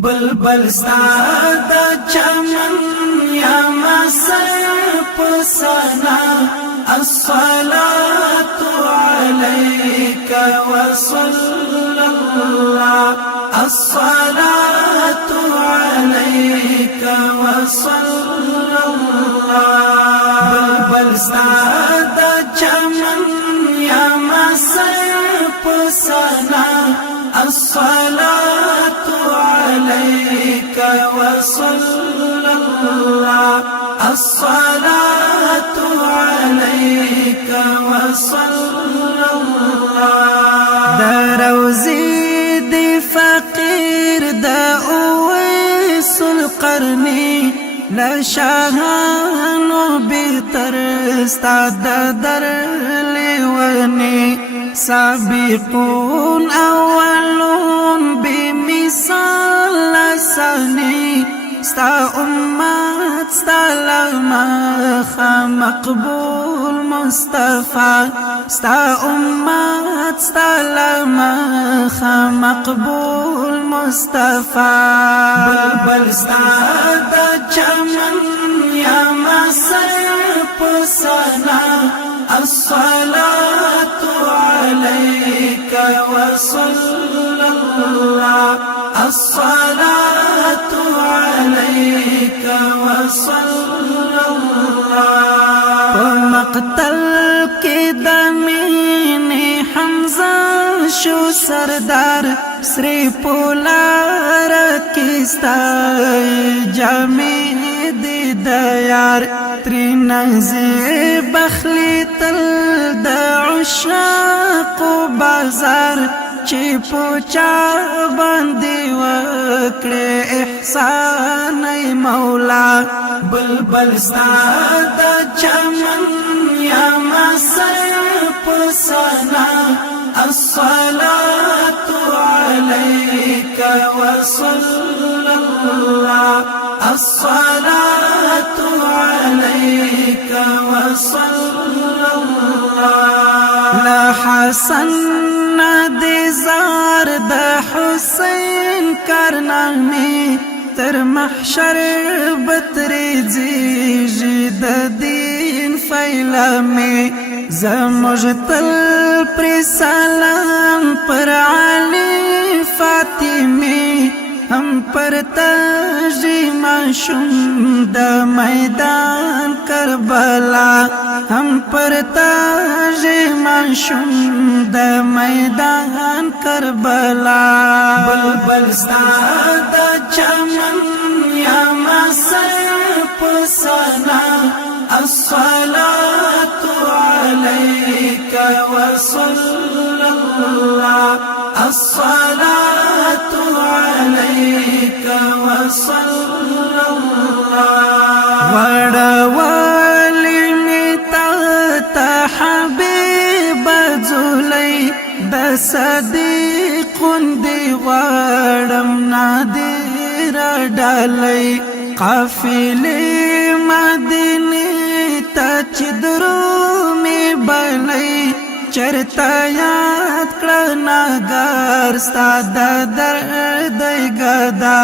بلبل ستا د چمن یا مسر پسنا الصلاة عليك وصلى الله الصلاة عليك وصلى الله بلبل ستا د چمن یا مسر پسنا الصلاة عليك وصلى الله الصلاة عليك وصلى الله دروزي دي فقير دا اويس القرني لا شاهانو بترستا در لوني سابقون اولون بمثال لساني ستا امت ستا لمخ مقبول مصطفى ستا امت ستا لمخ مقبول مصطفى بلبل ستا د چمن یا مسر پسنا الصلاة عليك وصلى الله الصلاة عليك وصلى الله مقتل کی دمین حمزه شو سردار سری پولار کستا جامع دی دیار ترینزی بخلی تل دا عشاق و بازار چی پوچا باندی وکڑی احسان ای مولا بلبل ستا دا چمن یا مسر پسنا الصلاة عليك وصلى الله الصلاة عليك وصلى الله لا حسن دي زار دا حسين كرنامي تر محشر بتريزي جد دين فيلامي زمجتل پر سلام پر علی فاطمی ہم پر تاجی معشوم دا میدان کربلا ہم پر تاجی معشوم دا میدان کربلا بلبل ستا دا چمن یا مسر پسنا الصلاة عليك وصلى الله الصلاة عليك وصلى الله وڑوالی میتا حبیب زلی دا صدیق دی وڑم نادر ڈالی قافلی مدینی چدرو می بلی چرتا یاد کړه ناګار ستا د درد گدا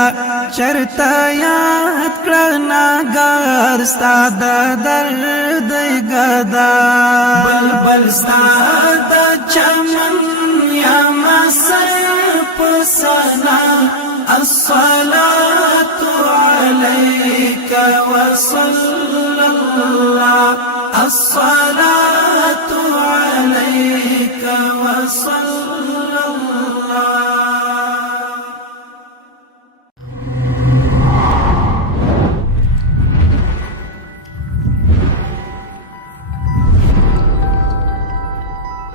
چرتا یاد کړه ناګار ستا د درد گدا بلبل ستا د چمن یا مسر پسنا الصلاة عليك وصلى الله الصلاة عليك وصلى